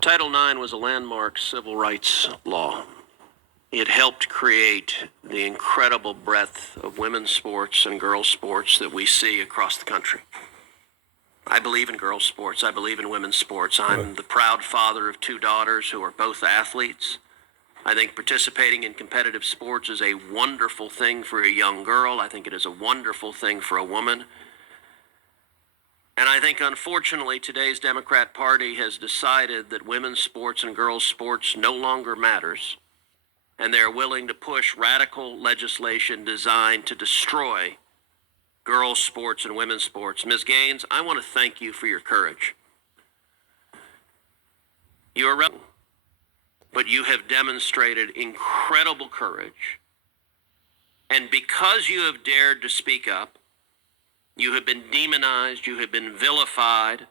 Title IX was a landmark civil rights law. It helped create the incredible breadth of women's sports and girls' sports that we see across the country. I believe in girls' sports. I believe in women's sports. I'm the proud father of two daughters who are both athletes. I think participating in competitive sports is a wonderful thing for a young girl. I think it is a wonderful thing for a woman. And I think, unfortunately, today's Democrat Party has decided that women's sports and girls' sports no longer matters. And they're willing to push radical legislation designed to destroy girls' sports and women's sports. Ms. Gaines, I want to thank you for your courage. You are rebel, but you have demonstrated incredible courage. And because you have dared to speak up, you have been demonized, you have been vilified.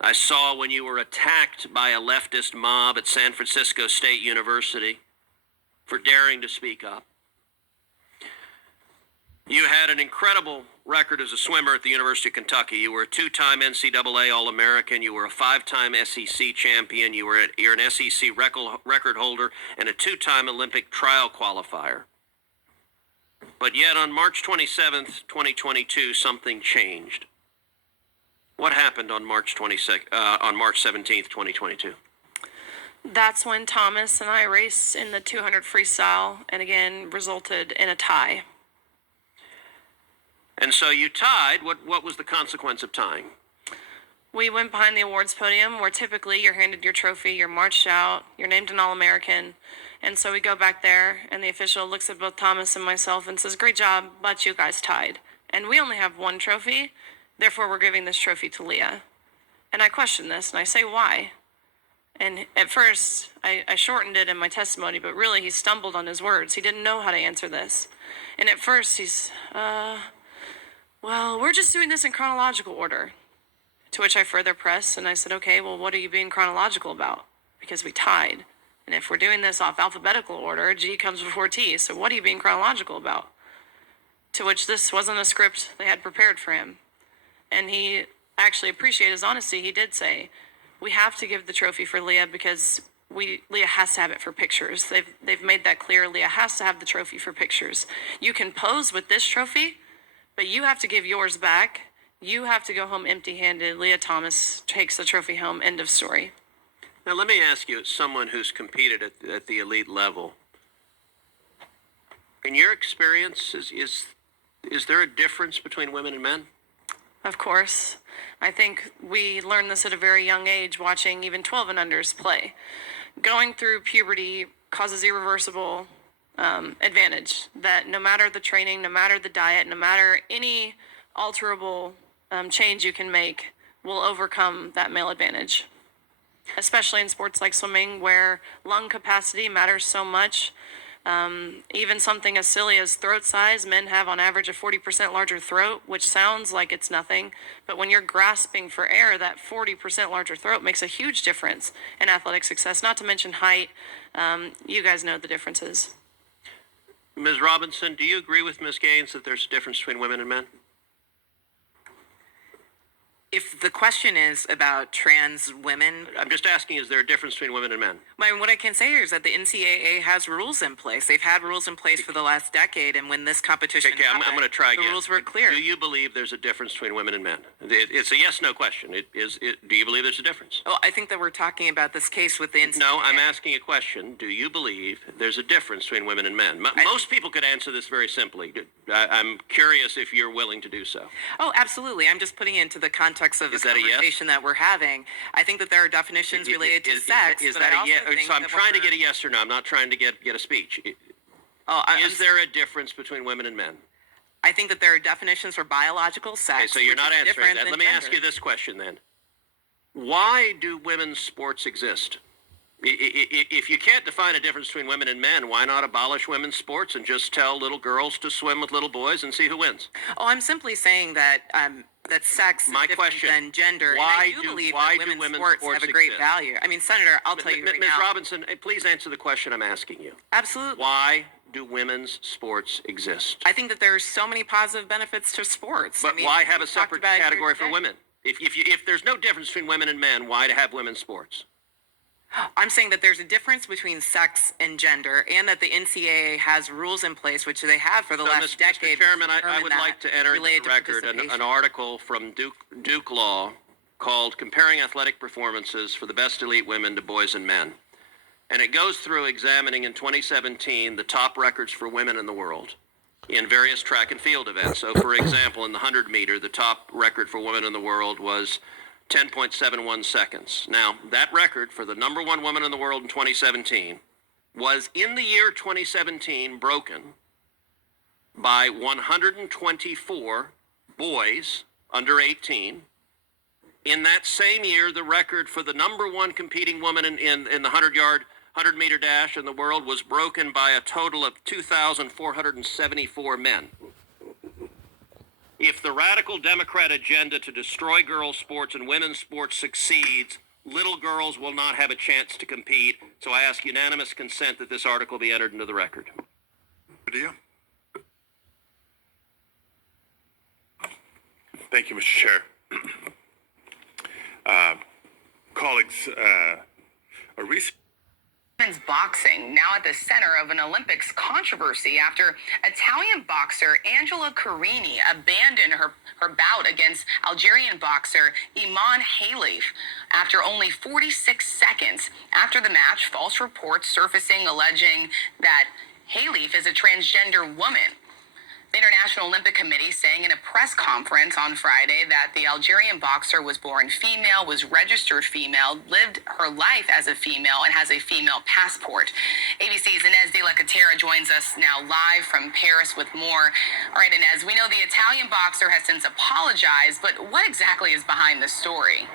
I saw when you were attacked by a leftist mob at San Francisco State University for daring to speak up. You had an incredible record as a swimmer at the University of Kentucky. You were a two-time NCAA All-American. You were a five-time SEC champion. You're an SEC record holder and a two-time Olympic trial qualifier. But yet on March 27th, 2022, something changed. What happened on March 17th, 2022? That's when Thomas and I raced in the 200 freestyle and again resulted in a tie. And so you tied. What was the consequence of tying? We went behind the awards podium where typically you're handed your trophy, you're marched out, you're named an All-American. And so we go back there and the official looks at both Thomas and myself and says, "Great job, but you guys tied. And we only have one trophy, therefore we're giving this trophy to Leah." And I question this and I say, why? And at first I shortened it in my testimony, but really he stumbled on his words. He didn't know how to answer this. And at first he's, well, we're just doing this in chronological order. To which I further pressed and I said, okay, well, what are you being chronological about? Because we tied. And if we're doing this off alphabetical order, G comes before T. So what are you being chronological about? To which this wasn't a script they had prepared for him. And he actually appreciated his honesty. He did say, we have to give the trophy for Leah because Leah has to have it for pictures. They've made that clear. Leah has to have the trophy for pictures. You can pose with this trophy, but you have to give yours back. You have to go home empty-handed. Leah Thomas takes the trophy home. End of story. Now, let me ask you, as someone who's competed at the elite level, in your experience, is there a difference between women and men? Of course. I think we learned this at a very young age, watching even 12 and unders play. Going through puberty causes irreversible advantage, that no matter the training, no matter the diet, no matter any alterable change you can make, will overcome that male advantage. Especially in sports like swimming, where lung capacity matters so much. Even something as silly as throat size, men have on average a 40% larger throat, which sounds like it's nothing. But when you're grasping for air, that 40% larger throat makes a huge difference in athletic success, not to mention height. You guys know the differences. Ms. Robinson, do you agree with Ms. Gaines that there's a difference between women and men? If the question is about trans women, I'm just asking, is there a difference between women and men? what I can say here is that the NCAA has rules in place. They've had rules in place for the last decade, and when this competition happened, I'm going to try again. The rules were clear. Do you believe there's a difference between women and men? It's a yes/no question. Do you believe there's a difference? Oh, I think that we're talking about this case with the NCAA. No, I'm asking a question. Do you believe there's a difference between women and men? Most people could answer this very simply. I'm curious if you're willing to do so. Oh, absolutely. I'm just putting it into the context of the conversation that we're having. I think that there are definitions related to sex. Is that a yes? So I'm trying to get a yes or no. I'm not trying to get a speech. Is there a difference between women and men? I think that there are definitions for biological sex. Okay, so you're not answering that. Let me gender. ask you this question then. Why do women's sports exist? If you can't define a difference between women and men, why not abolish women's sports and just tell little girls to swim with little boys and see who wins? Oh, I'm simply saying that that sex is different than gender. Why and I do believe why that do women's sports have a great exist? value. I mean, Senator, I'll tell you right Ms. now. Robinson, please answer the question I'm asking you. Absolutely. Why do women's sports exist? I think that there are so many positive benefits to sports. But why have a separate category for women? If there's no difference between women and men, why to have women's sports? I'm saying that there's a difference between sex and gender, and that the NCAA has rules in place, which they have for the last decade. Mr. Chairman, I determine would that like to enter into related the to record an participation. article from Duke Law called Comparing Athletic Performances for the Best Elite Women to Boys and Men. And it goes through examining in 2017 the top records for women in the world in various track and field events. So, for example, in the 100 meter, the top record for women in the world was 10.71 seconds. Now, that record for the number one woman in the world in 2017 was in the year 2017 broken by 124 boys under 18. In that same year, the record for the number one competing woman in the 100 meter dash in the world was broken by a total of 2,474 men. If the radical Democrat agenda to destroy girls' sports and women's sports succeeds, little girls will not have a chance to compete. So I ask unanimous consent that this article be entered into the record. Padilla. Thank you, Mr. Chair. Colleagues, a recent Women's boxing now at the center of an Olympics controversy after Italian boxer Angela Carini abandoned her bout against Algerian boxer Iman Khalif after only 46 seconds. After the match, false reports surfacing alleging that Khalif is a transgender woman. The International Olympic Committee saying in a press conference on Friday that the Algerian boxer was born female, was registered female, lived her life as a female, and has a female passport. ABC's Inez de la Catera joins us now live from Paris with more. All right, Inez, we know the Italian boxer has since apologized, but what exactly is behind the story?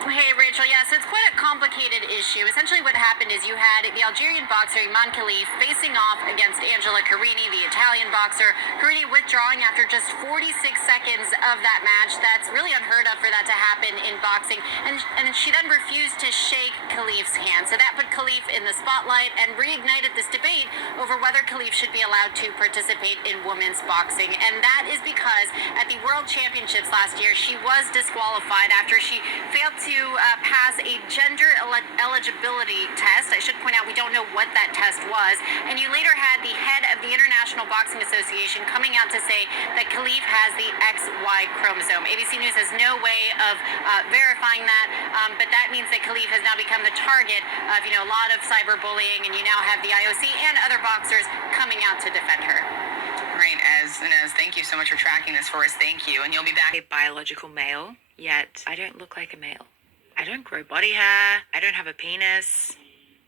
Hey, Rachel. Yes, it's quite a complicated issue. Essentially what happened is you had the Algerian boxer Iman Khalif facing off against Angela Carini, the Italian boxer. Carini withdrawing after just 46 seconds of that match. That's really unheard of for that to happen in boxing. And she then refused to shake Khalif's hand. So that put Khalif in the spotlight and reignited this debate over whether Khalif should be allowed to participate in women's boxing. And that is because at the World Championships last year, she was disqualified after she failed to pass a gender eligibility test. I should point out we don't know what that test was. And you later had the head of the International Boxing Association coming out to say that Khalif has the XY chromosome. ABC News has no way of verifying that, but that means that Khalif has now become the target of a lot of cyberbullying, and you now have the IOC and other boxers coming out to defend her. Great, Inez, thank you so much for tracking this for us. Thank you, and you'll be back. A biological male, yet I don't look like a male. I don't grow body hair. I don't have a penis.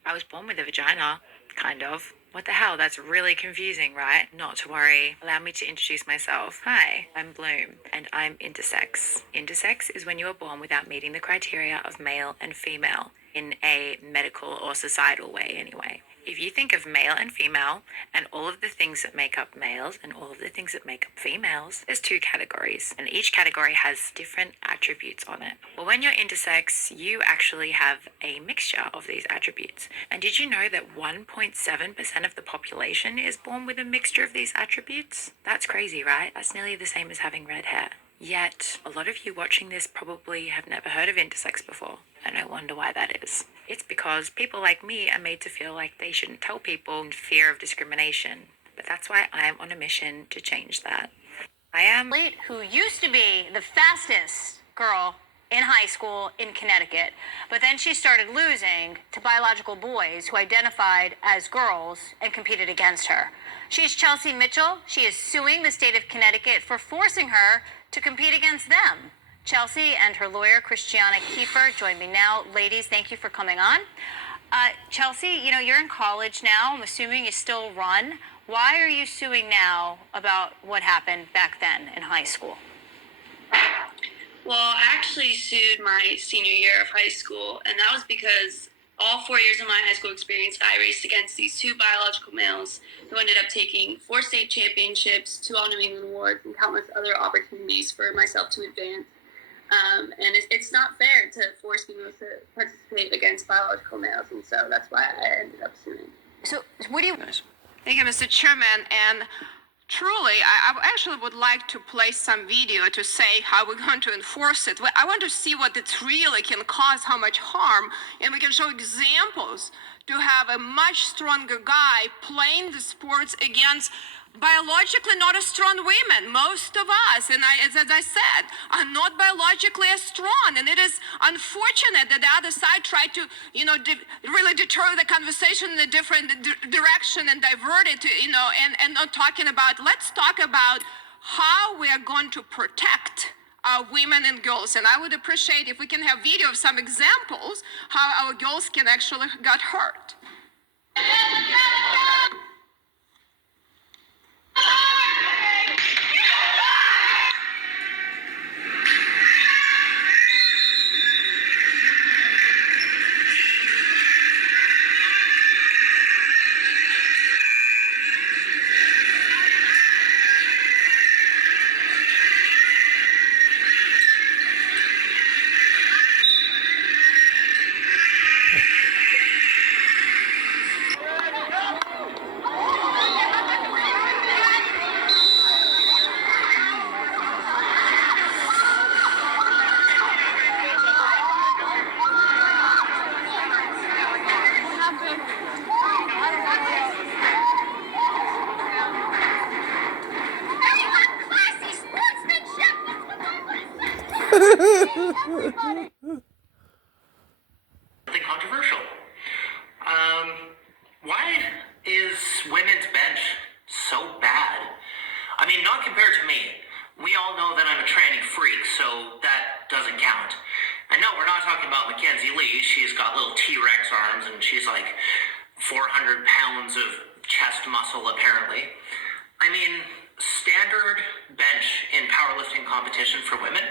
I was born with a vagina, kind of. What the hell? That's really confusing, right? Not to worry. Allow me to introduce myself. Hi, I'm Bloom, and I'm intersex. Intersex is when you are born without meeting the criteria of male and female, in a medical or societal way anyway. If you think of male and female and all of the things that make up males and all of the things that make up females, there's two categories, and each category has different attributes on it. Well, when you're intersex, you actually have a mixture of these attributes. And did you know that 1.7% of the population is born with a mixture of these attributes? That's crazy, right? That's nearly the same as having red hair. Yet, a lot of you watching this probably have never heard of intersex before, and I wonder why that is. It's because people like me are made to feel like they shouldn't tell people in fear of discrimination, but that's why I am on a mission to change that. Who used to be the fastest girl in high school in Connecticut, but then she started losing to biological boys who identified as girls and competed against her. She's Chelsea Mitchell. She is suing the state of Connecticut for forcing her to compete against them. Chelsea and her lawyer, Christiana Kiefer, join me now. Ladies, thank you for coming on. Chelsea, you're in college now. I'm assuming you still run. Why are you suing now about what happened back then in high school? Well, I actually sued my senior year of high school, and that was because all 4 years of my high school experience, I raced against these two biological males who ended up taking 4 state championships, 2 All-New England awards, and countless other opportunities for myself to advance. And it's not fair to force females to participate against biological males, and so that's why I ended up suing. So what do you... Thank you, Mr. Chairman. And truly, I actually would like to play some video to say how we're going to enforce it. I want to see what it really can cause, how much harm, and we can show examples to have a much stronger guy playing the sports against biologically not as strong women. Most of us, and as I said, are not biologically as strong, and it is unfortunate that the other side tried to, really deter the conversation in a different direction and divert it to, and not talking about. Let's talk about how we are going to protect our women and girls. And I would appreciate if we can have video of some examples how our girls can actually got hurt. Something controversial. Why is women's bench so bad? I mean, not compared to me. We all know that I'm a tranny freak, so that doesn't count. And no, we're not talking about Mackenzie Lee. She's got little T-Rex arms and she's like 400 pounds of chest muscle, apparently. I mean, standard bench in powerlifting competition for women,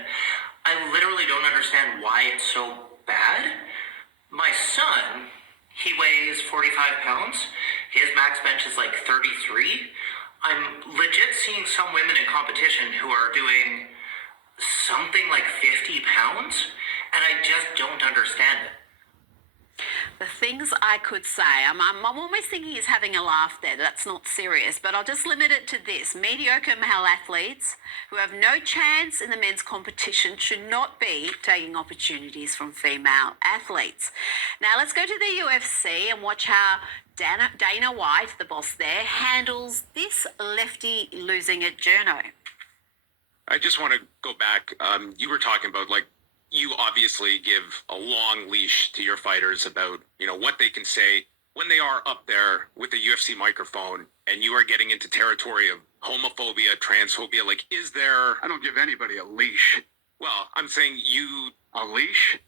I literally don't understand why it's so bad. My son, he weighs 45 pounds. His max bench is like 33. I'm legit seeing some women in competition who are doing something like 50 pounds, and I just don't understand it. The things I could say, I'm almost thinking he's having a laugh there. That's not serious, but I'll just limit it to this. Mediocre male athletes who have no chance in the men's competition should not be taking opportunities from female athletes. Now let's go to the UFC and watch how Dana White, the boss there, handles this lefty losing at Journo. I just want to go back. You were talking about, like, you obviously give a long leash to your fighters about, what they can say when they are up there with the UFC microphone and you are getting into territory of homophobia, transphobia. Like, is there... I don't give anybody a leash. Well, I'm saying you... A leash?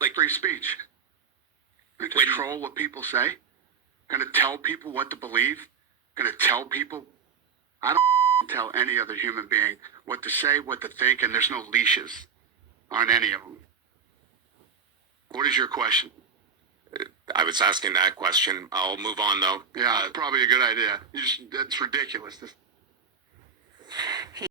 like... Free speech. Gonna control what people say? Gonna tell people what to believe? Gonna tell people... I don't tell any other human being what to say, what to think, and there's no leashes on any of them. What is your question? I was asking that question. I'll move on, though. Yeah, probably a good idea. That's ridiculous.